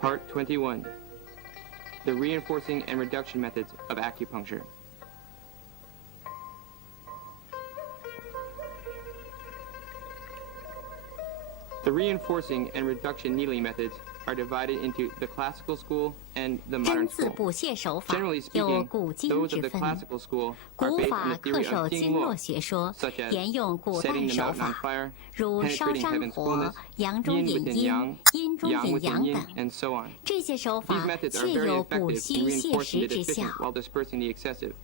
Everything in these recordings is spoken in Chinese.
Part 21. The Reinforcing and Reduction Methods of Acupuncture. The reinforcing and reduction needling methods are divided into the classical school and the 针 modern 刺 school. 补泻手法 Generally 有 speaking, 古今 those 之 of the 分， classical school are 古 based on 法 the 恪 theory 守 of 经 经 络 络, 学说， such as 沿用古代 setting the 手 mountain on 法， fire, 如烧 penetrating 山 heaven's 火 coolness, 阳中 yin 引 within 阴 yang, 阴中 yang 引 within 阳 yin, 等。 and so on. 这些手 These 法 methods are 皆 very 有补 effective 虚 in 泻 reinforcing 实 the 之效。 deficient while dispersing the excessive.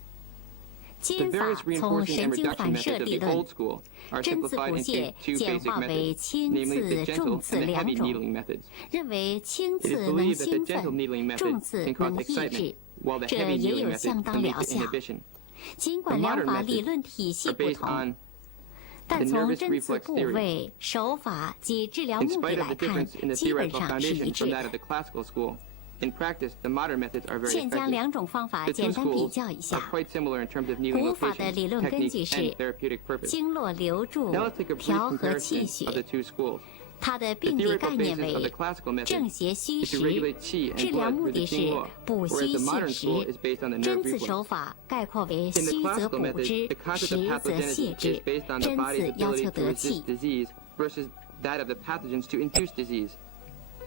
金 The 法 various 从 reinforcing 神 and 经 reduction 反射 methods of 理 the 论， old school are 针刺 simplified 补 into 泻 two 简 basic 化为 methods, 轻 namely the 刺、 gentle 重刺 and the 两 heavy 种。 needling methods. 认为轻 It is 刺能 believed that the 兴 gentle 奋， needling 重 method 刺 can cause 能抑 excitement, 制， while the 这 heavy 也 needling 有相 method 当 can 疗 lead to 效。 inhibition. 尽 The 管疗 modern 法理 methods 论体 are 系不 based 同， on 但 the 从 nervous 针刺 reflex 部 theory. 位、手法及治疗 In 目的 spite of 来 the 看， difference in the 基本 theoretical 上是一 foundation 致 from that 的 of。the classical school, in practice, the modern methods are very 现将 effective. 两种方法 The 简 two 单比 schools 较一 are 下。 quite similar in terms of needling 古法的 location, 理论根据 technique, 是 and therapeutic purpose. 经络流注 Now let's take a brief 调和气 comparison of the 血。 two schools. 它的 The 病理概 theoretical 念 basis of the 为 classical method 正邪虚 is to 实， regulate qi 治 and 疗 blood 目 through the 的是 qingguo, 补 whereas 虚 the 泻 modern school 实。 is based on the 针 nerve 刺 reflex. 手法概括为 In the 虚则 classical 补 method, 之 the，concept 实 of 则泻 pathogenesis 之 is。based on the 针 body's 刺要 ability 求 to 得 resist 气， disease versus that of the pathogens to induce disease.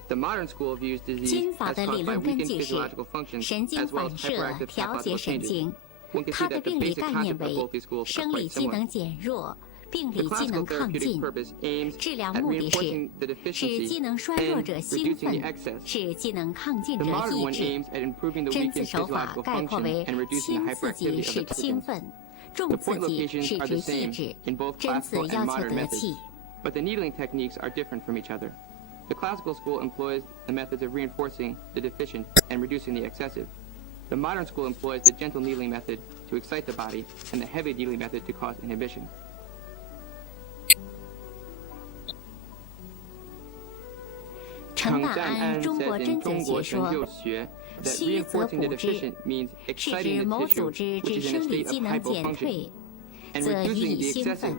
The modern school views disease 金法 as 的理 caused by 论根 weakened 据是 physiological functions 神经 as well 反 as 射 hyperactive 调节 pathological 神 changes. 经。 One can 它 see 的 that the 病理 basic 概念 concept of 为 both these schools are 生理 quite 机 similar. 能减弱，病 The 理机能 classical 亢 therapeutic 进。 purpose aims 治疗 at 目的是 reinforcing the 使机 deficiency 能衰弱 and 者兴 reducing 奋 the，excess. 使机能亢进 The 者 modern 抑 one 制。 aims at improving the 针刺 weakened 手法 physiological 概括 function 为 and reducing 轻 the 刺激 hyperactivity of 使 the 兴 pathogens. 奋， The 重刺 point 激 locations 使 are 之 the 抑 same 制。 in both 针刺 classical 要 and 求 modern 得 methods, 气。 but the needling techniques are different from each other. The classical school employs the methods of reinforcing the deficient and reducing the excessive. The modern school employs the gentle needling method to excite the body and the heavy needling method to cause inhibition. 程大安 An 中国 says 针 in 灸 中国 学 针 说 灸，学 that 虚则 reinforcing the 补之， deficient means 是 exciting 指 the 某 tissue, 组织 which 之 is in a 生理 state of 机能减 hypofunction, 退， and 则予 reducing 以 the 兴 excessive 奋；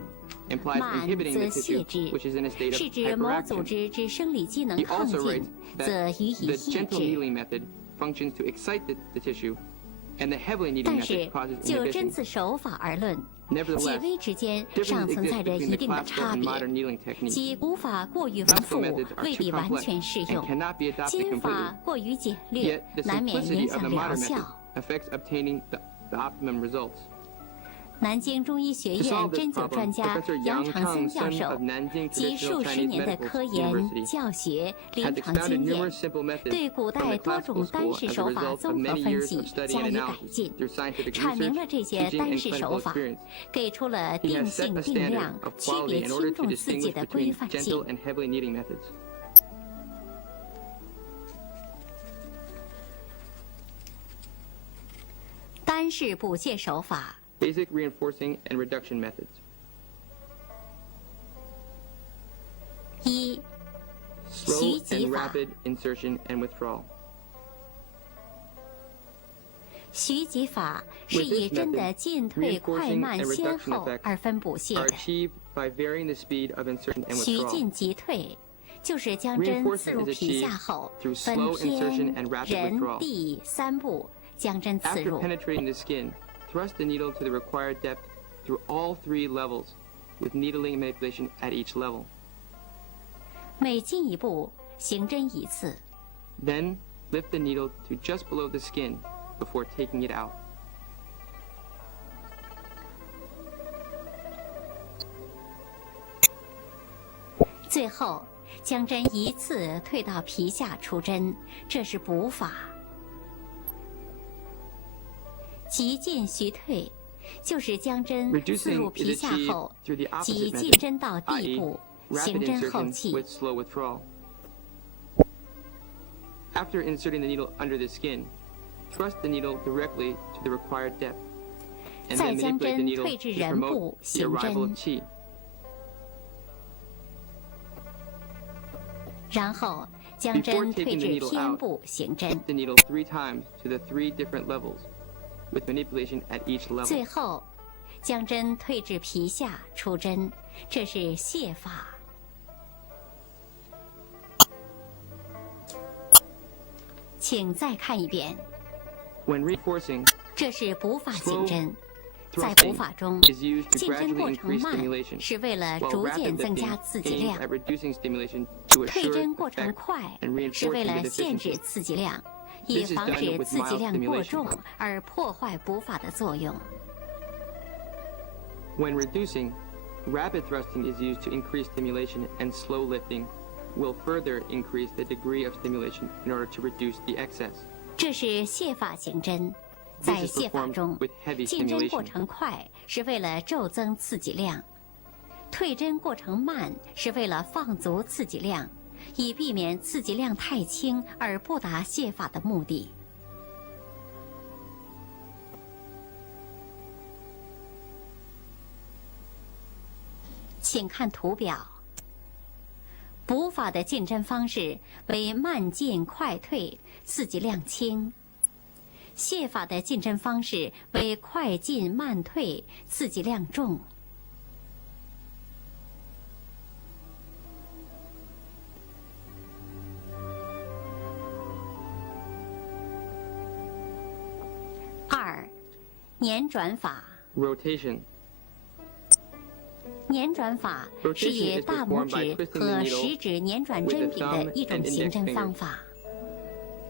implies 慢 inhibiting 则 the 泻 tissue, 之， which is in a state 是 of 指某组 hyperaction. 织之生理机能 He 亢 also 进 writes，则 that 予以 the 抑 gentle 制。 needling method functions to excite the tissue, and the heavily needling 但是 method causes 就针 inhibition. 刺手法而论，几 Nevertheless, 微之间尚 differences 存在 exist 着 between 一 the 定的 classical 差 and 别， modern needling techniques. 即古法过于丰 Classical 富， methods are 未 too 必完 complex 全适 and 用； cannot be adopted 金 completely. 法过于简略 Yet，the 难免 simplicity 影 of 响 the 疗 modern method 效。 affects obtaining the optimum results. 南京中医学 To 院 solve this 针灸 problem, 专家 Professor 杨 Yang 长兴 Chang, 教 son 授 of Nanjing 集 Traditional 数十 Chinese 年的 Medical 科研、 University, 教学、 has 临床 expounded 经验， numerous simple methods 对古 from 代 the 多种 classical 单 school 式 as a 手法 result of 综合 many 分 years 析 of study 加 and 以改 analysis 进， through scientific 阐明了 research, 这些 teaching, 单 and 式 clinical 手法， experience. 给出了 He 定 has set 性 a 定 standard 量、 of 区 quality 别 in order 轻 to 重刺激 distinguish 的规 between 范 gentle 性。 and heavily needling methods. 单式补泻手法， Basic reinforcing and reduction methods. 一、 Slow 徐吉 and 法。 rapid insertion and withdrawal. 徐吉法是以针的进退快慢先后而分补泻 Are 的。 achieved by varying the speed of insertion and 徐 withdrawal. 进急退，就是将针刺入皮下后， through 分 slow 天 insertion and rapid 人 withdrawal. 地三步将针刺 After 入。 penetrating the skin, thrust the needle to the required depth through all 3 levels, with needling manipulation at each level. 每进一步，行针一次。 Then, lift the needle to just below the skin before taking it out. 最后，将针一次退到皮下出针，这是补法。急进徐退，就是将针刺入 Reducing 皮 is 下 achieved 后， through the 即 opposite 进 method, 针到地 i.e., 部， rapid 行针后 insertion 气。 with slow withdrawal. After inserting the needle under the skin, thrust the needle directly to the required depth, and 再 then 将 manipulate the 针 needle 退至 to 人 promote 部 the 行 arrival 针 of，qi. 然后将针退至天部行针， the needle 3 times to the 3 different levels, with manipulation at each 最 level. 后将针退至皮下出针，这是泻法。请再看一遍。 When reinforcing, 这是补法刑侦。在补法中， is used to 进针 gradually 过程 increase 慢 stimulation, 是为了 while 逐 rapid 渐增 lifting 加刺激 aims 量， at reducing stimulation to 退 assure 针过程 effect 快 and 是为 reinforcing 了 the 限制 deficiency. 刺激量，以 This is 防 done 止 with 刺激 mild 量过 stimulation. 重而破坏补法的作用。 When reducing, rapid thrusting is used to increase stimulation, and slow lifting will further increase the degree of stimulation in order to reduce the excess. 这是泻法刑侦。在 This is 泻法 performed 中 with，heavy 进针过 stimulation. 程快是为了骤增刺激量，退针过程慢是为了放足刺激量，以避免刺激量太轻而不达泻法的目的。请看图表。补法的进针方式为慢进快退，刺激量轻。泻法的进针方式为快进慢退，刺激量重。二，年转法。 Rotation. 年转法是以大拇指和食指捻转针柄的一种刑侦方法。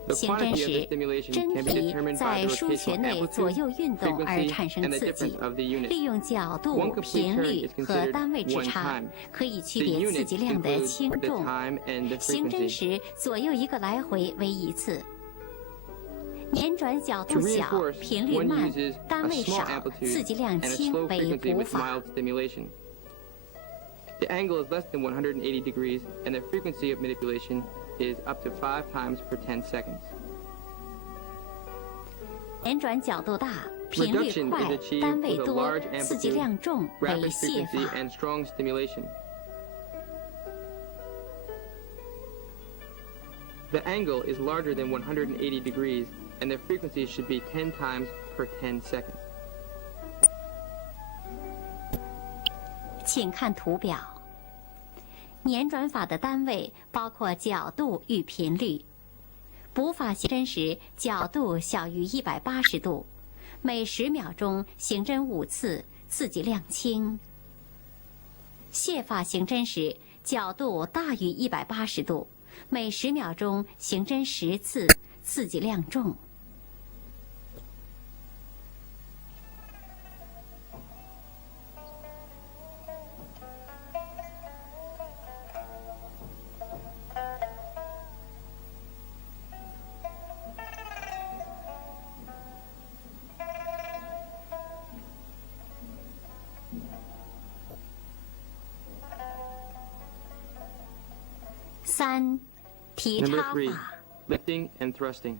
The 刑侦 quantity of 时 the，stimulation 针 can be 体 determined by 在 the 输穴 rotational 内左 amplitude, 右运动而 frequency, 产生 and the 刺激 difference，of the unit. 利用角 One 度、 complete 频 turn 率 is 和 considered 单位之 one 差 time. 可以区 The 别刺 units 激量的 include 轻 the 重。 time and the 刑侦 frequency. 时，左右一个来回为一次。捻转角 To 度小、 reinforce, 频率 one 慢 uses、单 a 位 small 少、 amplitude 刺激量 and a 轻 slow 为 frequency 补 with 法。 mild stimulation. The angle is less than 180 degrees, and the frequency of manipulation is up to 5 times per 10 seconds. 捻转角度大、频率 Reduction 快 is、achieved 单位 with a 多 large、刺激 amplitude, 量重为 rapid 泻 frequency, 法。 and strong stimulation. The angle is larger than 180 degrees, and the frequency should be 10 times per 10 seconds. 请看图表。捻转法的单位包括角度与频率。补法刑侦时，角度小于180度，每10秒钟刑侦5次，刺激量轻。泻法刑侦时，角度大于180度，每10秒钟刑侦10次，刺激量重。三，提 Number 插 3, 法。 lifting and thrusting.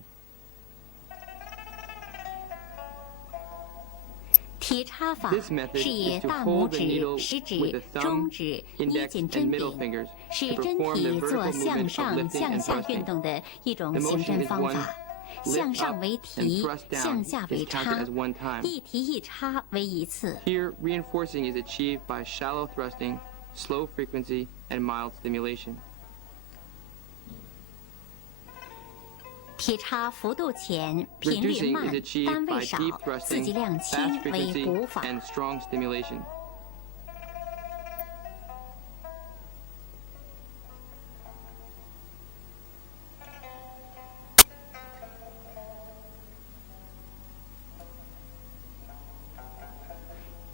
提插法 This method 是以 is to 大 hold 拇 the 指、 needle 食 with 指 the、中 thumb, 指捏 index, 紧 and 针 middle 柄， fingers 使 to 针 perform the 体做 vertical 向 movement of 上、 lifting 向 and 下 thrusting. 运动的一种 The 刑 motion 侦 is 方 one 法。 lift 向上 up 为 and 提， thrust down 向下为 is 插 counted as one time. 一提一插为一次。 Here, reinforcing is achieved by shallow thrusting, slow frequency, and mild stimulation. 提插幅度浅，频率 Reducing 慢 is，achieved 单位 by 少 deep，刺激 thrusting, 量 fast 轻为 frequency, 补法。 and strong stimulation.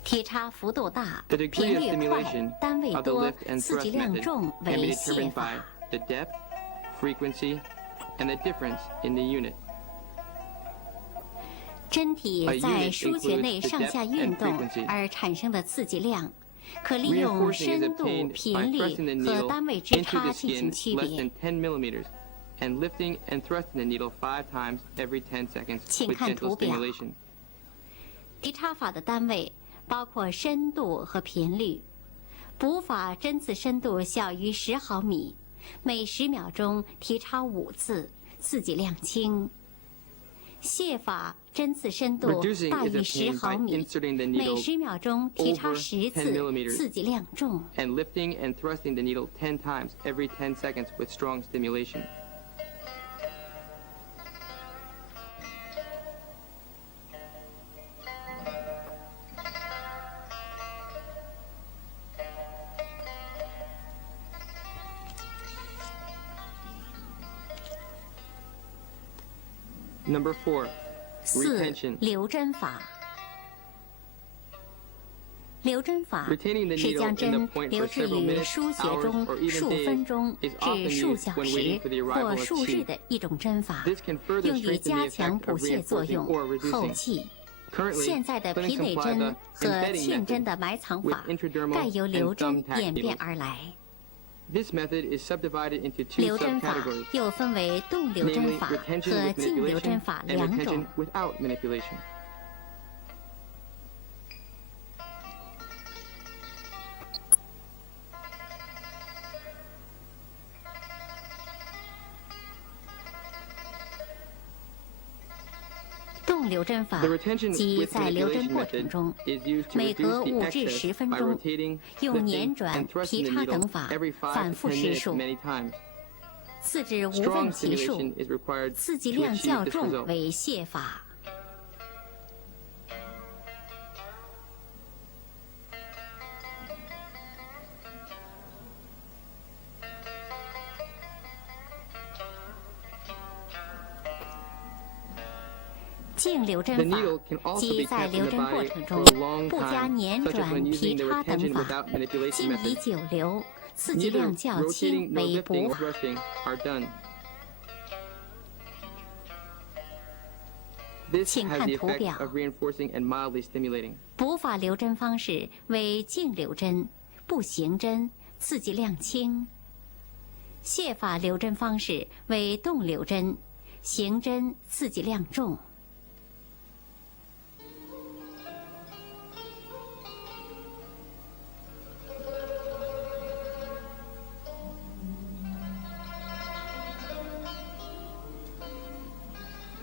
提插幅度大， The degree 频 of 率快 stimulation，单位 of the 多 lift and，刺激 thrust 量 method 重 can be 为泻 determined 法 by。the depth, frequency, and the difference in the unit. 针体 A 在 unit 输穴 includes 内 the 上下 depth 运 and 动 frequency. 而产生的刺激量，可利用 Reinforcing is 深度、 obtained by 频率 thrusting the 和 needle 单位之 into 差 the 进 skin 行区 less 别 than。10 millimeters, and lifting and thrusting the needle 5 times every 10 seconds 请 with 看 gentle 图表。 stimulation. 提插法的单位包括深度和频率。补法针刺深度小于10毫米，每10秒钟提插5次，刺激量轻。泻法针刺深度 Reducing 大 is 于 obtained 10毫 by 米， inserting the 每 needle 10秒钟提插 over 10 10次， millimeters 刺激量重。 and lifting and thrusting the needle 10 times every 10 seconds with strong stimulation. Number 4. 四、 Retention. 留针法。留针法 Retaining the 是 needle 将 in the 针 point 留 for 置 several 于 minutes, 输血 hours, 中 or even 数 days 分钟 is 至 often 数 used 小 when 时 waiting for the arrival 或 of 数日 qi. 的一种针法， This can further 用以 strengthen 加 the 强 effect 补 of 血作 reinforcing 用 or 后 reducing. 气。 Currently, 现在的 clinics 皮内 apply 针 the 和 embedding 沁针 method 的埋藏 with 法 intradermal 盖由 and 留针 thumbtack 演变 needles. 而来。 This method is subdivided into 2留针法 subcategories, 又分为动留针 namely 法 retention 和 with 静留针 manipulation 法 and 两 retention 种。 without manipulation.动留针法 The retention 即 with 在留针 manipulation 过程 method 中， is used to 每隔 reduce 5 the 至 excess 10分 by 钟 rotating, 用 lifting, 捻转 and、thrusting 劈 the 叉 needle 等法 every 5反 to 复 10施 minutes 术。 many times. 4至5 Strong 分其数 stimulation，is required 刺激 to 量 achieve 较 this 重 result. 为泻法。静留针 The 法 needle can also 即 be 在 kept 留 in the 针过 body 程 for 中 a long 不加 time, 捻 such as 转、 when 劈 using the 叉等 retention 法， without manipulation 静以 method. 久留，刺激 Neither 量较 rotating 轻 nor 为 lifting 补 or 法。 thrusting are done. This 请 has 看 the 图 effect 表。 of reinforcing and mildly stimulating. 补法留针方式为静留针、不行针，刺激量轻；泻法留针方式为动留针、行针，刺激量重。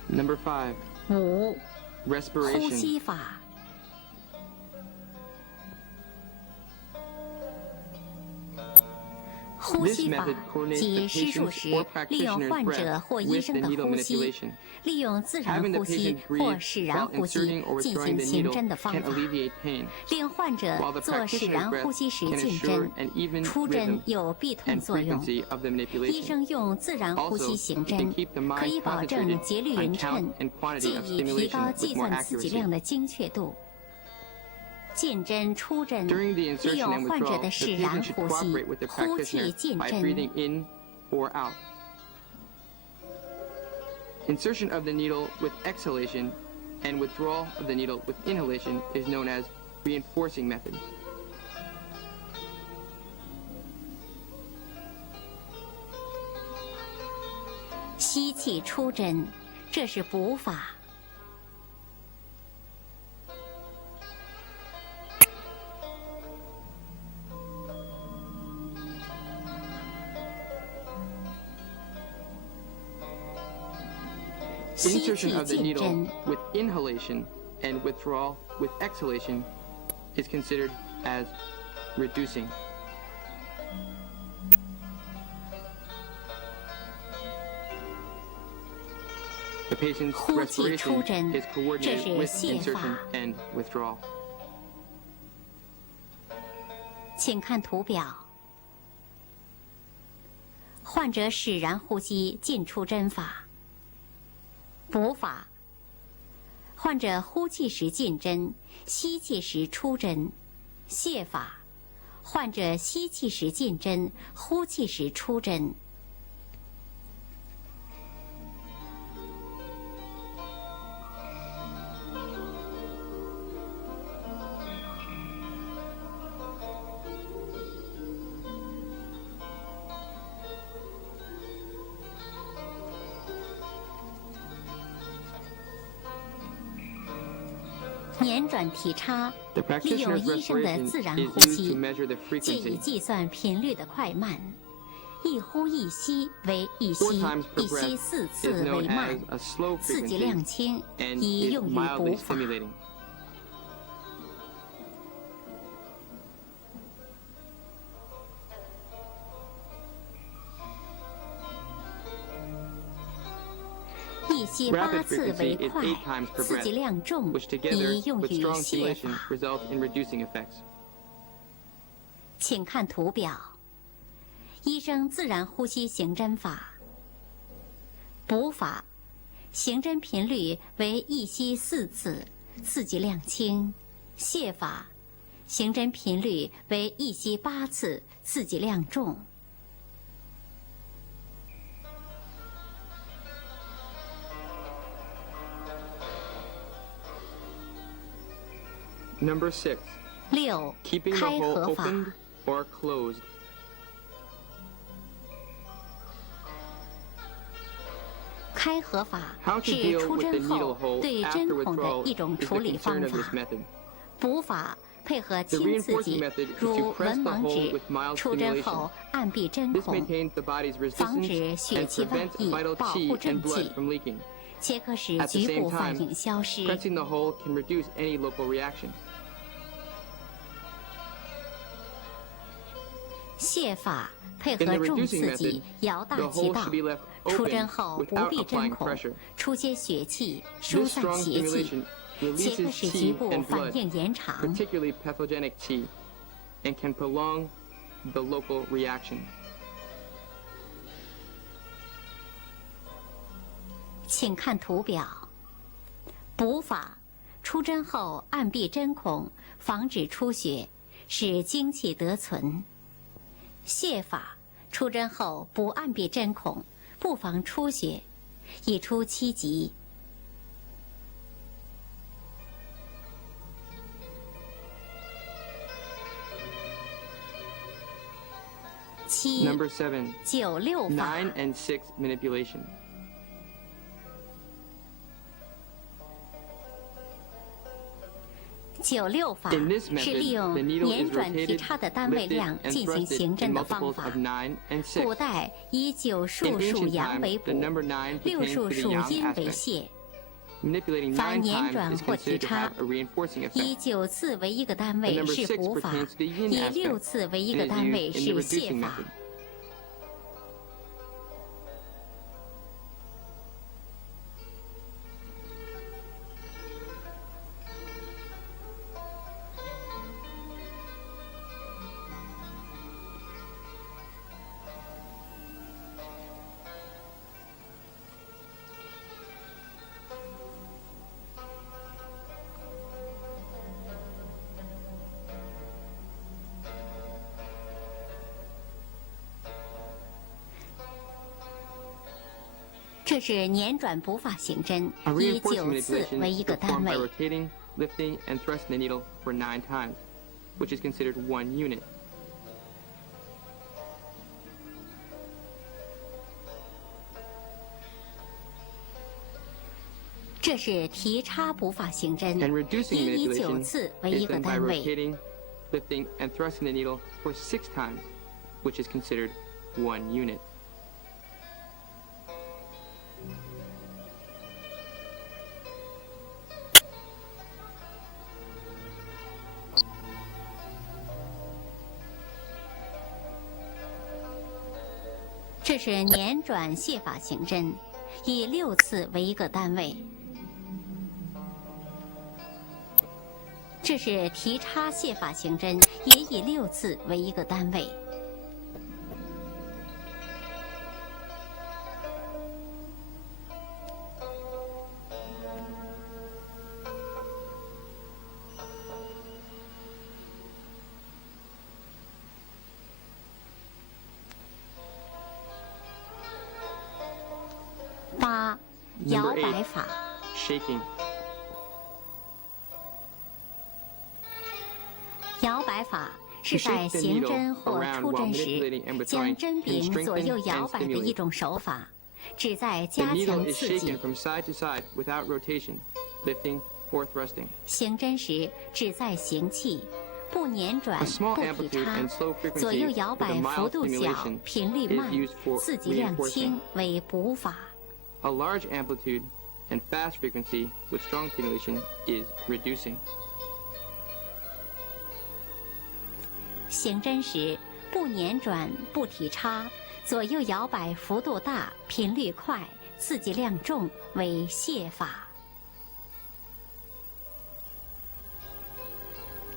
Number 5. 5. 呼 Respiration. 吸法。呼吸法 This method coordinates 即 the 施术 patient's 时 or 利用 practitioner's 患者 breath 或医 with 生 the 的 needle 呼吸， manipulation. 利用自然 Having the 呼吸 patient 或 breathe 使然 while 呼吸 inserting or 进 withdrawing 行 the 行 needle 针的方 can 法。 alleviate pain, 令患者 while the 做使 practitioner's 然 breath 呼吸时 can 进 assure 针， an even 出针 rhythm 有避痛 and 作用。 frequency of the 医 manipulation. 生用自然呼吸 Also, 行 it 针 can keep the，可 mind 以保证 concentrated 节律 on 匀 count 称， and quantity 既 of 以提高 stimulation 计 with more 算刺激 accuracy. 量的精确度。进针、出针， During the 利 insertion 用 and 患者 withdrawal, 的 the 使然 patient should 呼吸 cooperate with the，呼气 practitioner 进 by 针。 breathing in or out. Insertion of the needle with exhalation and withdrawal of the needle with inhalation is known as reinforcing method. 吸气出针，这是补法。吸 Insertion 气 of the 进 needle 针， with inhalation and withdrawal with exhalation is considered as reducing. The patient's 呼气出 respiration 针， is 这 coordinated 是 with 泻 insertion 法。 and withdrawal. 请看图表。患者使然呼吸进出针法。补法。患者呼气时进针，吸气时出针。泻法。患者吸气时进针，呼气时出针。捻转提叉， The 利用 practitioner's 医生的 respiration 自然 is 呼 used 吸 to，measure the 借以 frequency. 计算频率的快慢。一呼一吸为一 Four 吸， times per 一吸 breath 4 is 次为 known 慢 as，a slow 刺激量 frequency 轻， and 以 is 用于补 mildly 法。 stimulating. 一吸 Rapid 8次为 frequency is 快 8 times，per 刺激 breath, 量重， which together 以用 with 于 strong 泻 stimulation 法。 result in reducing effects. 请看图表。医生自然呼吸行针法。补法，行针频率为一吸4次，刺激量轻；泻法，行针频率为一吸8次，刺激量重。Number 6. 6. Keeping the 开 hole 合法。 opened or closed. 开合法 How to 是 deal 出 with the 针 needle 后 hole 对 after 针孔的 withdrawal 一种 is 处 the 理方 concern of this 法。 method. 补法配合 The 轻刺 reinforcing 激 method is 如 to press 文 the 盲 hole 指 with mild 出针 stimulation. 后按闭针 This 孔， maintains the body's 防止 resistance 血 and 气外 prevents 溢， vital 保 qi 护 and 正 blood 气， from leaking. 且可使 At the 局 same 部反 time, 应消失。 pressing the hole can reduce any local reaction. 泻法配 In 合 the 重 reducing 刺激 method, 摇大 the 气 hole 道 should be left， 出 open 针后不 without 闭针 applying 孔 pressure. 出些血气，疏 This 散 strong 邪气， stimulation 且可 releases 使局 qi 部 and 反 blood, 应延长。 particularly pathogenic qi, and can prolong the local reaction. 请看图表。补法，出针后按闭针孔，防止出血，使精气得存。泻法，出针后不按闭针孔，不防出血，以出7级。Number 7. 96法。 9 and 6 manipulation. 96法 In this 是利 method, 用 the needle 捻 is 转提 rotated, 插的单位 lifted, 量 and 进行 thrusted 行 in 针的方 multiples 法 of。9 and 古 6. 代以9 In 数数 ancient 阳 time, 为 the 补， number 9 6 pertains 数 to the 数 yang 阴为 aspect. 泻。 Manipulating 凡 9捻 times 转 is 或提 considered to 插 have a reinforcing 以 effect. 9次为一个单 The 位 number 是 6补法， pertains to the yin 以 aspect 6次为一 and 个 is 单位 used in 是 the 泻 reducing 法 method.。这是捻转补法行针， A 以 reinforcing 9次 manipulation 为 is 一个单 performed by 位。 rotating, lifting, and thrusting the needle for 9 times, which is considered 1 unit. 这是提插补法行针， And reducing 以9 manipulation 次为一 is 个 done by 单位。 rotating, lifting, and thrusting the needle for 6 times, which is considered 1 unit. 这是捻转泻法行针，以6次为一个单位。这是提插泻法行针，也以6次为一个单位。8. 摇 Number 摆 8. 法。 Shaking. 摇摆法是在行针或出针时，将针柄左右摇摆的一种手法，旨在 The 加 needle 强 is 刺激 shaken。from side to side without rotation, lifting, or thrusting. 行针时旨在行气，不捻转 A，small 不提 amplitude 插 and，slow 左右 frequency 摇 with a 摆幅 mild 度小 stimulation，频率 is 慢 used for，刺激量 reinforcing 轻为补法。 A large amplitude and fast frequency with strong stimulation is reducing. 行针时不捻转不提插，左右摇摆幅度大、频率快、刺激量重为泻法。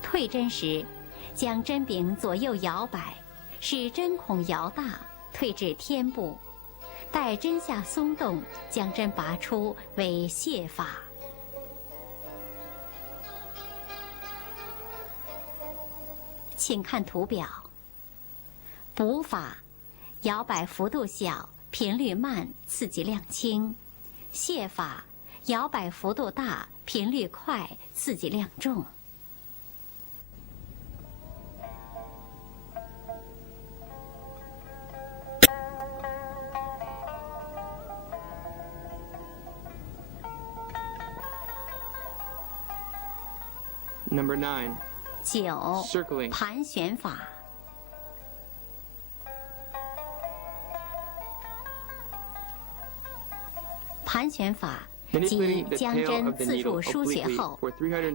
退针时，将针柄左右摇摆，使针孔摇大，退至天部，待针下松动，将针拔出为泻法。请看图表。补法，摇摆幅度小，频率慢，刺激量轻；泻法，摇摆幅度大，频率快，刺激量重。Number 9. 9. Circling. 盘旋法。盘旋法即将针刺入输血后，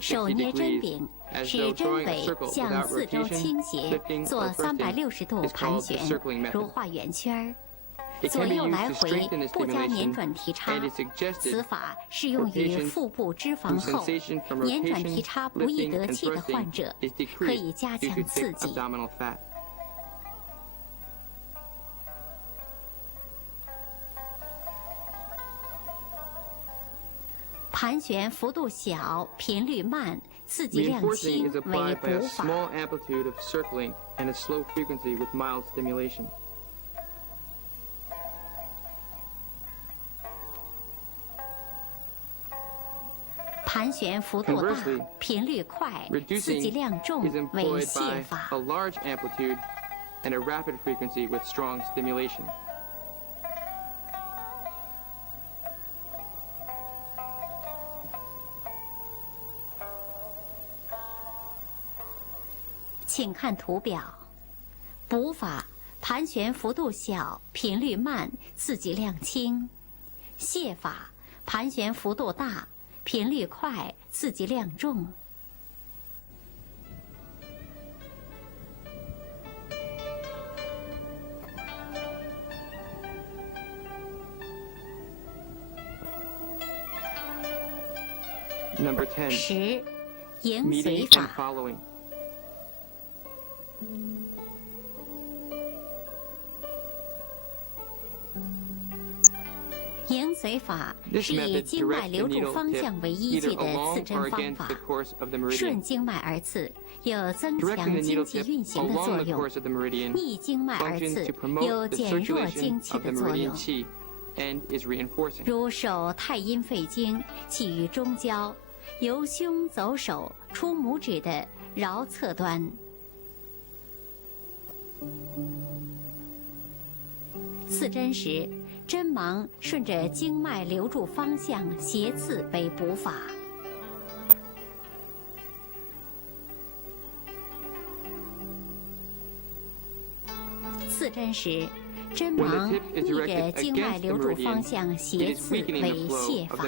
手捏针柄，使针尾向四周倾斜，做360度盘旋，如画圆圈，左右来回，不加捻转提插。此法适用于腹部脂肪厚、捻转提插不易得气的患者，可以加强刺激。盘旋幅度小，频率慢，刺激量轻为补法。盘旋幅度大，频率快，刺激量重为泻法。请看图表。补法，盘旋幅度小，频率慢，刺激量轻；泻法，盘旋幅度大，频率快，刺激量重。Number 10. 10. 迎随 Meeting and 法。 following. 迎随法是以经脉流注方向为依据的刺针方法，顺经脉而刺有增强经气运行的作用，逆经脉而刺有减弱经气的作用。如手太阴肺经起于中焦，由胸走手出拇指的桡侧端。刺针时，针芒顺着经脉流注方向斜刺为补法。刺针时，针芒逆着经脉流注方向斜刺为泻法。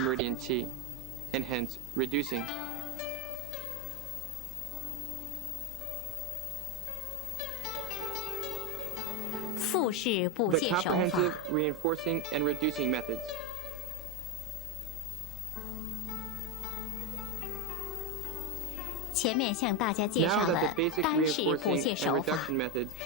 腹式补泻手法。前面向大家介绍了单式补泻手法，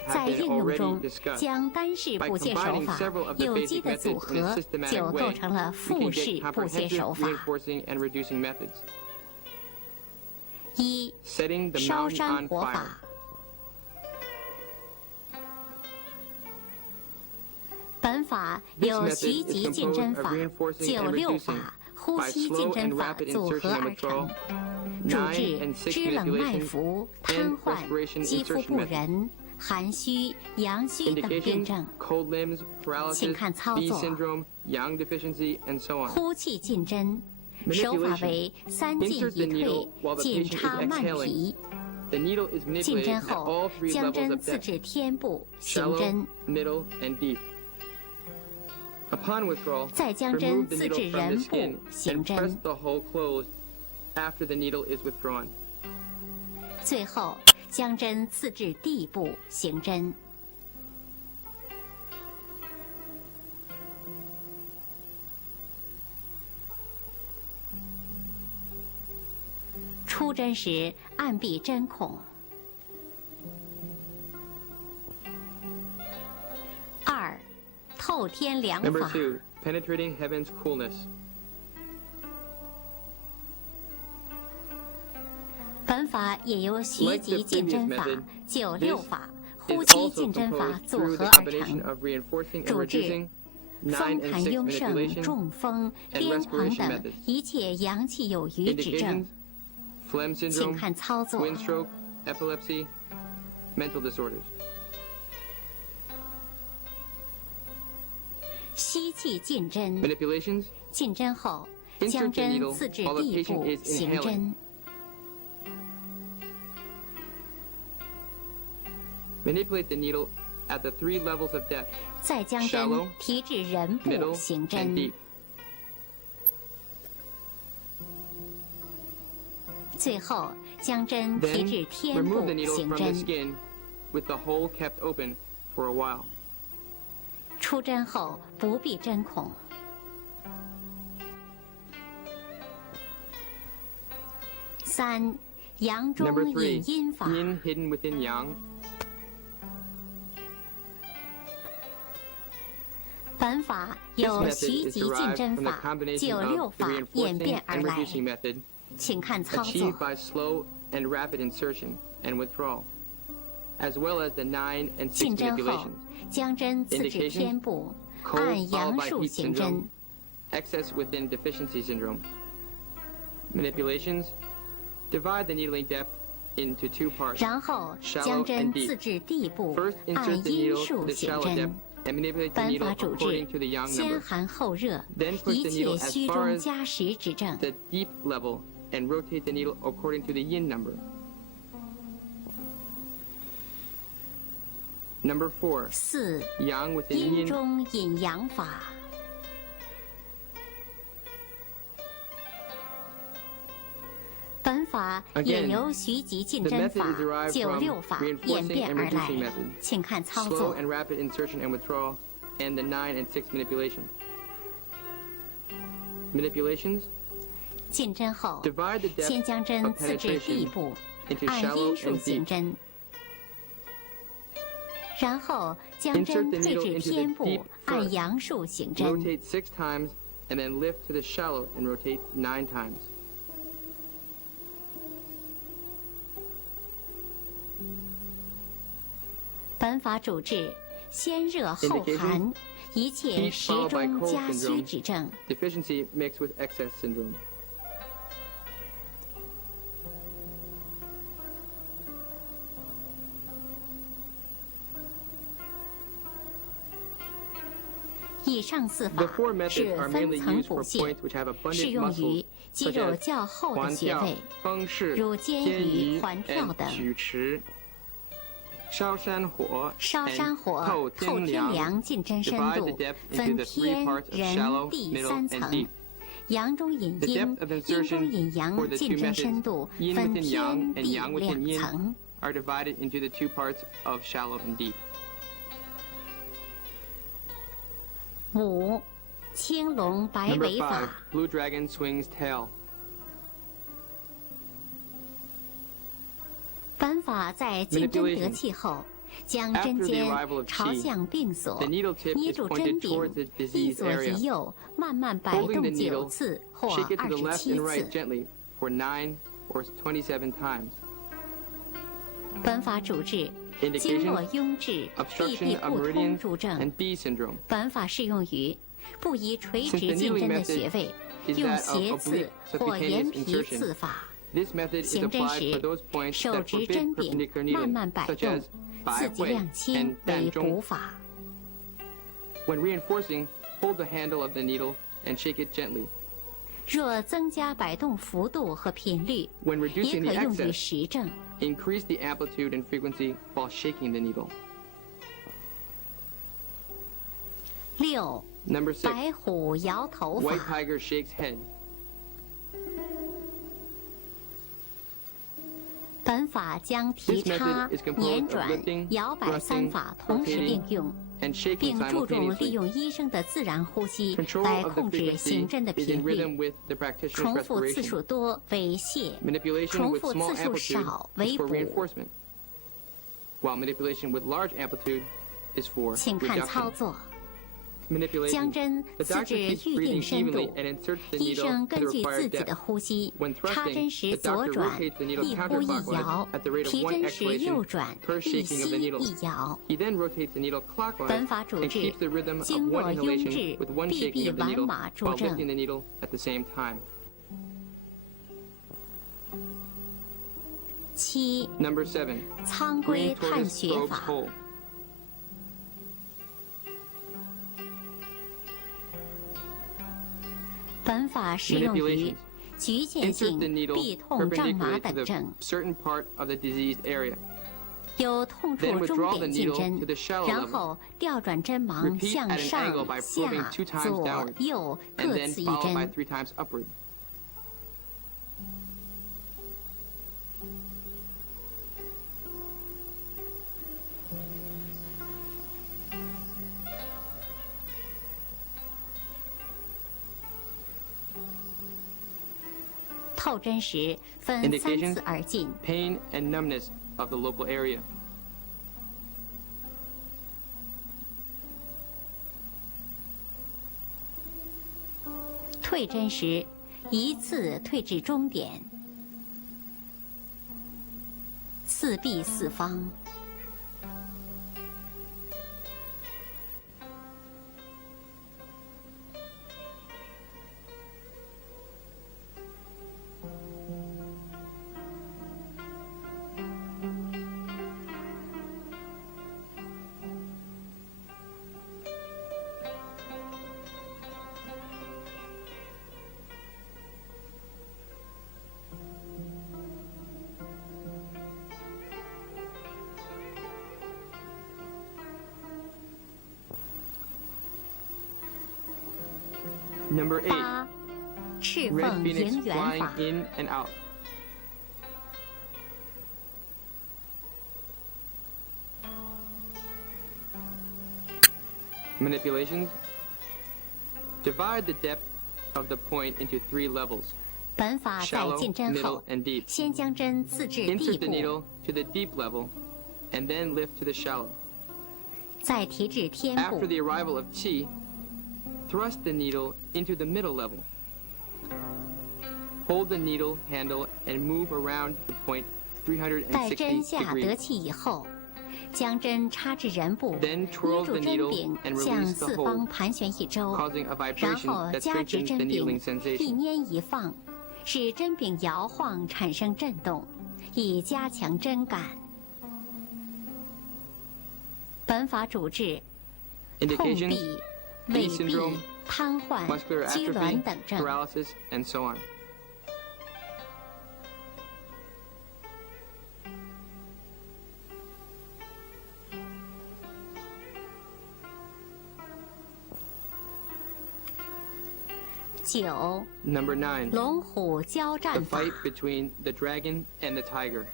在应用中，将单式补泻手法有机的组合，就构成了腹式补泻手法。1. 烧山火法。本法由徐极进针法、96法、呼吸进针法组合而成，主治肢冷脉浮、瘫痪、肌肤不仁、寒虚、阳虚等病症。请看操作。呼气进针，手法为3进1退，进插慢提。进针后，将针刺至天部，行针。再将针刺至人部，行针。最后将针刺至地部，行针。出针时按闭针孔。2. 透后天凉 Number 法。 2, penetrating heaven's coolness. 本法也由徐吉近针法、96法、呼 Is 吸 also 近针法 composed 组 through 合 the 而 combination 成。 of reinforcing and 主治 reducing 9 风 and 寒 6壅盛、 manipulation. 中风、 and 癫狂 respiration 等 methods. 一切阳气有余之症 Indications: phlegm 请 syndrome, 看操作。 wind stroke, epilepsy, mental disorders. 吸气进针， Manipulations: 进针后 Insert 将 the 针 needle 自至 while the 地 patient 部 is 行 inhaling. 针， Manipulate the needle at the 3 levels of depth: 再将 Shallow, 针提至人部 middle, 行 and 针 deep.，最后将针提 Then 至天 remove 部 the needle 行 from the 针。 skin with the hole kept open for a while. 出针后不必针孔。3. 阳中 Number 3, 引阴法。 yin hidden within yang. 本法 This 由 method 徐 is 吉近 derived 针 from the 法、 combination 96 of the 法演 reinforcing 变而 and 来， reducing method 请看操 achieved 作。 by slow and rapid insertion and withdrawal, as well as the 9 and 6进针后 manipulations. 将针自至 Indications: 天部， Cold 按 followed 阳 by 数 heat 行 syndrome, 针。 excess within deficiency syndrome. Manipulations: divide the needling depth into 2 parts. 然后 Shallow 将针 and deep. 自至地部， First, 按 insert the 阴 needle to 数 the 行 shallow 针 depth。and manipulate the 本 needle 法主 according 治 to the yang 先 number. 寒后热， Then push 一 the 切 needle as 虚 far 中 as 加实之症。 the deep level and rotate the needle according to the yin number. Number 4, 4. yang within 阴 yin. 中引阳法。本法也 Again, 由徐吉近 the 针 method 法、 is derived 96 from 法演 reinforcing 变 and 而 reducing 来 method, 请看操 slow 作。 and rapid insertion and withdrawal, and the 9 and 6 manipulation. Manipulations: 进针后， divide the 先 depth 将针 of 自至地 penetration 部， into 按 shallow 阴数 and 行 deep. 针，然后将 Insert 针 the 退 needle 至 into 天 the 部 deep，按 first. 阳数行针。 Rotate 6 times, and then lift to the shallow and rotate 9 times. 本法主治先热后 Indications: 寒，一切 Heat 时 followed by 中 cold 加虚 syndrome. 之症。 Deficiency mixed with excess syndrome. 以上四 The 法 4 methods 是 are 分 mainly 层 used 补 for 泻 points，which have 适 abundant 用 muscles 于肌 such 肉 as 较厚的环穴跳位，、风式、如肩肩盂、盂环跳 and 等。举持。烧山火、烧山火、 and 透天凉梁近针深 divide 度 the depth 分 into the 3天、 parts of 人、 shallow, 地 middle, 三 and 层 deep.。阳中引 The 阴 depth of，阴 insertion 中引 for 阳 the 近 two 针深 methods, 度 yin 分 within 天 yang and 地 yang within 两 yin 层。 are divided into the 2 parts of shallow and deep. 5. 青龙白 Number 尾 5, 法。 blue dragon swings tail. 本法在进针得气后，将针 After the 尖 arrival of 朝 qi, 向并锁 the，needle tip 捏 is 住 pointed 针 towards 柄 the，一 diseased 左一 area. 右，慢慢摆 Holding 动 the 9 needle, 次或 shake it to the left 27 and right 次。 gently for 9 or 27 times. 本法主治经络 Indications: 壅滞、闭 obstruction 闭 of 不通 meridians 诸症。 and B syndrome. 本法适用于不宜垂 Since 直 the 进 needling 针的 method 穴位， is 用 that of 斜刺 oblique 或沿 subcutaneous 皮 insertion. 刺法。 This method is 行针 applied 时 for those points 手 that 执 forbid 针柄 perpendicular 慢 needling, 慢摆 such 动 as，刺激 摆会量轻 and 为 dan 补 zhong. 法。 When reinforcing, hold the handle of the needle and shake it gently. 若增加摆动幅度和频率， When 也 reducing 可 the 用于 excess, 实证。 increase the amplitude and frequency while shaking the needle. 6. Number 6, 白虎摇头 white 法。 tiger shakes head. 本法将提 This 插 method is、composed 捻 of 转 lifting,、摇摆三 thrusting, 法同时 rotating, 并用， and shaking 并注重利 simultaneously. 用医生的自然呼吸 Control 来 of the 控制 frequency 行针的 is in 频率。 rhythm with the practitioner's 重复次 respiration. 数多为泻， Manipulation 重 with 复 small 次数 amplitude 少 is 为 for 补。 reinforcement, while manipulation with large amplitude is for 请看操 reduction. 作。将 Manipulation. 针 The 自 doctor 制 keeps 预 breathing 定深 evenly 度， and inserts the 医 needle 生 to 根 the 据 required 自己的 depth. 呼吸 When 插针 thrusting, 时 the 左 doctor 转 rotates the needle 一呼一 counterclockwise 摇， at the rate of 提 one 针时右 exhalation 转 per 一 shaking of the 吸 needle. 一摇。 He then rotates the needle clockwise 本法主 and 治 keeps the rhythm of 经络 one 壅 inhalation 滞 with one 闭 shaking 闭 of the 丸 needle 马诸 while 症 lifting the needle at the same time. 7. Number 7. 苍龟 Green 探 tortoise 穴 probes 法。 hole. 本法适用于 Manipulations. 局限 Insert 性 the needle 痹痛、胀麻 perpendicularly to 等 the 症， certain part of the diseased area. 有痛 Then 处 withdraw 中 the 点进 needle 针 to the，shallow 然 level. 后调转针芒 Repeat 向 at an 上 angle by probing 下 2 times 左 downward, 右 and 各 then 刺一 followed by 针。 3 times upward. 透针时分3 Indications: 次而进， pain and numbness of the local area. 退针时一次退至终点，四壁四方。Number 8. 8. 赤 Red 凤 phoenix 迎源 flying 法。 in and out. 'Manipulations. Divide the depth of the point into 3 levels: 本法在 shallow, 进针 middle, 后， and deep. 先将针自至地 Insert the 部， needle to the deep level, and then lift to the shallow. 再提至天 After 部， the arrival of qi, thrust the needle into the middle level. Hold the needle handle and move around the point 待针 360下得 degrees. 气以后，将针插至人部， Then 捏 twirl 住 the 针 needle 柄 and 向 release the 四方 hold, 盘旋一周， causing a 然 vibration 后 that 夹直 strengthens 针 the 柄 needling，一 sensation. 捏一放，使针柄摇晃产生震动，以加强针感。本法主治痛 Indications: 痹、 knee 痿痹 syndrome,、瘫痪、 muscular 拘 atrophy, 挛等症。 paralysis, and so on. 9. Number 9. 龙虎交 The 战法。 fight between the dragon and the tiger.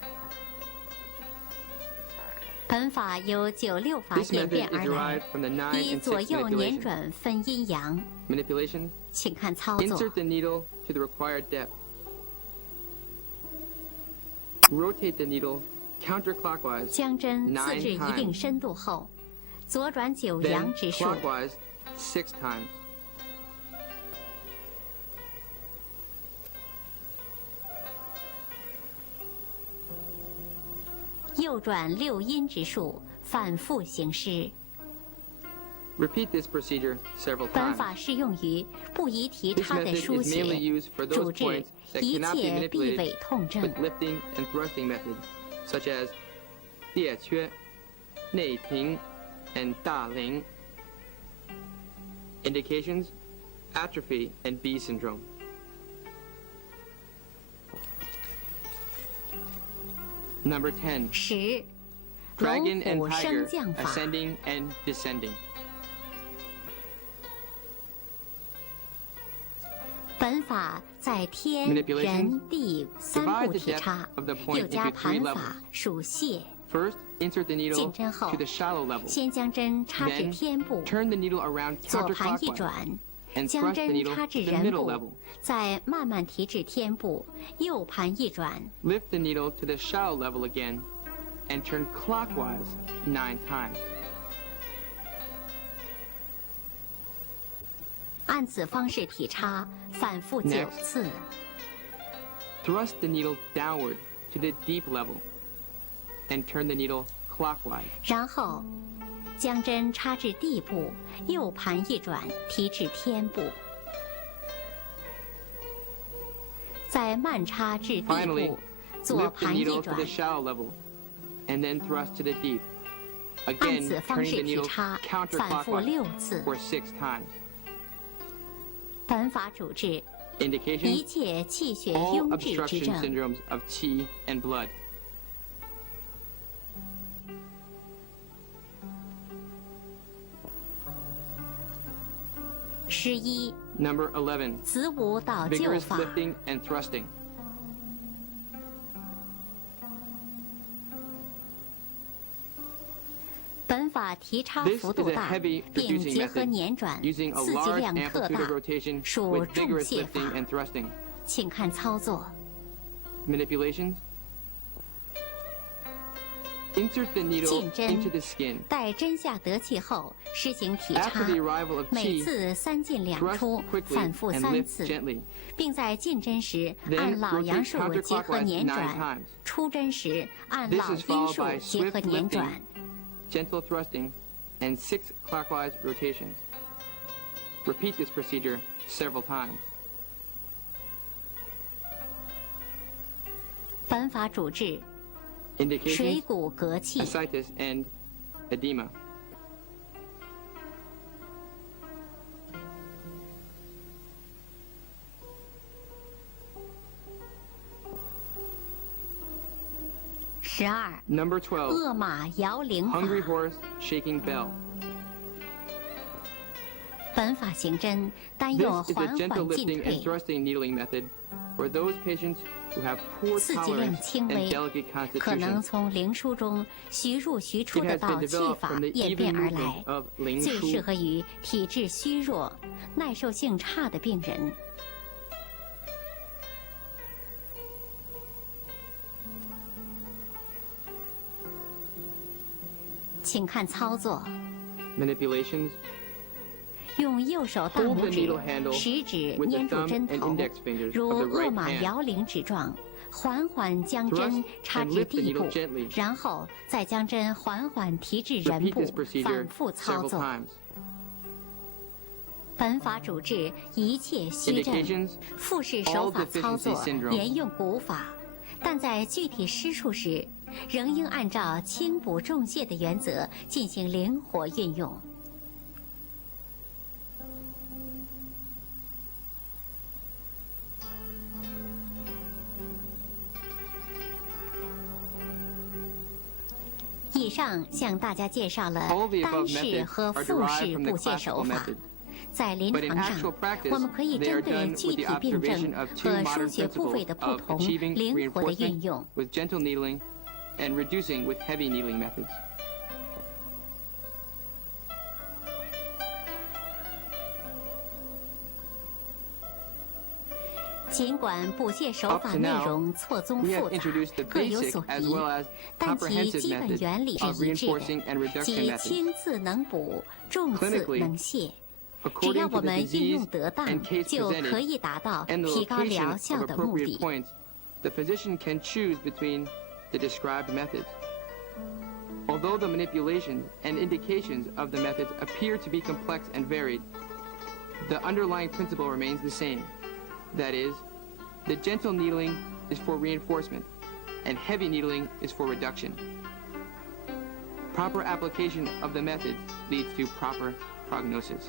本法由9、6法 This 演 method 变 is 而来， derived from the 9依 and 左 6右捻 manipulation. 转分阴阳。 Manipulation. 请看操作 Insert。the needle to the required depth. Rotate the needle counterclockwise, 将针自 9至一定 times. 深度后，左转9 then 阳之数， clockwise 6 times. 右转6阴之数，反复行施。 Repeat this procedure several 本 times. 法适用于不宜提 This 插的 method 书 is mainly 写， used for 主 those 治 points that 一 cannot be 切臂 manipulated 尾痛症 with。lifting and thrusting methods, such as 列缺、内平, and 大陵. Indications: atrophy and B syndrome. Number 10. 10. 龙 Dragon and 虎 tiger 升降法。 ascending and descending. 本法在天、 Manipulations. 人、地3 Divide 步 the 提 depth 插 of the，point 又加 into 3盘 levels. 法属蟹。 First, insert the 进 needle 针后 to the shallow level. 先将针插至 Then 天部， turn the needle around 左盘一 counterclockwise 转， and 将 thrust the 针 needle 插 to 至 the 人 middle 部 level.，再慢慢提至天部，右盘一转， Lift the needle to the shallow level again and turn clockwise 9 times. 按此方式体插，反复9次。Thrust the needle downward to the deep level and turn the needle clockwise. 然后将针插至地部，右盘一转，提至天部。再慢插至地 Finally, 部，左 lift the 盘一 needle to 转 the，shallow level and then thrust to the deep. 按 Again, 此方 turning 式 the 体 needle 插，反复 counterclockwise 6次。 for 6 times. 本法主治一 Indications: 切气血 all 壅滞之 obstruction 症。 syndromes of qi and blood. 11 Number 11. 子午到灸 Vigorous 法。 lifting and thrusting. 本法提插 This 幅 is 度 a 大， heavy 并 reducing 结合 method 捻转， using a 刺激 large 量特 amplitude of 大， rotation 属 with 重 vigorous 泻 lifting 法。 and thrusting. 请看操作。 Manipulations: insert the needle 进针 into the skin. 待针下得气后，施行提 After 插 the，arrival of 每 qi, 次3进2 thrust 出， quickly 反复 and 3 lift 次， gently. 并在进针时 Then 按老阳 rotate 数结合 counterclockwise 捻 9转， times. 出针时按 This 老 is 阴 followed 数 by 结合 swift 捻 lifting, 转。 gentle thrusting, and 6 clockwise rotations. Repeat this procedure several times. 本法主治水 Indications: 谷隔气。 ascites and edema. 12 Number 12. 恶马摇铃法。 Hungry horse shaking bell. 本法行针单用 This is 缓 a gentle 缓进 lifting and 退， thrusting needling method for those patients who have poor 刺激量 tolerance 轻 and 微， delicate 可能 constitution. 从灵枢中徐入徐出 It 的 has 道 been 气 developed 法 from the 演 even 变而 movement 来， of Ling 最适 Shu. 合于体质虚弱、耐受性差的病人。请看操作。 Manipulations: 用右手大 Hold 拇 the 指 needle handle、食指 with the 粘住 thumb 针 and 头， index fingers 如 of the 恶 right 马 hand. 摇铃之状，缓缓将针 Thrust 插 and 至 lift the 地部 needle gently. 然后再将针缓缓提至人 Repeat 部 this，procedure 反复操 several 作。 times. 本法主治一切虚症 Indications: 复式手法 all 操作 deficiency syndromes 沿用古法，但在具体施术时，仍应按照轻补重泻的原则进行灵活运用。以上向大家介绍了 All the 单 above 式 methods 和 are 复 derived 式 from the 布泻手 classical 法。 method. 在临 But in 床上 actual，practice, 我们可以 they 针 are 对 done 具 with 体 the 病症 observation of two 和输 modern 血部位 principles 的不 of 同， achieving 灵活的运 reinforcement 用。 with gentle needling and reducing with heavy needling methods. 尽管补泻手 Up 法 to 内 now, 容错综 we 复 have 杂， introduced the 各有 basic 所 as 宜， well as 但其 comprehensive 基本 method 原理是 of 一致 reinforcing 的， and reduction 即 methods. 轻刺能补，重刺 Clinically, 能泻。只要 According 我 to the 们运 disease 用得当 and，case 就可 presented 以达到 and the 提高疗 location 效 of 的目 appropriate 的。 points, the physician can choose between the described methods. Although the manipulations and indications of the methods appear to be complex and varied, the underlying principle remains the same. That is, the gentle needling is for reinforcement, and heavy needling is for reduction. Proper application of the methods leads to proper prognosis.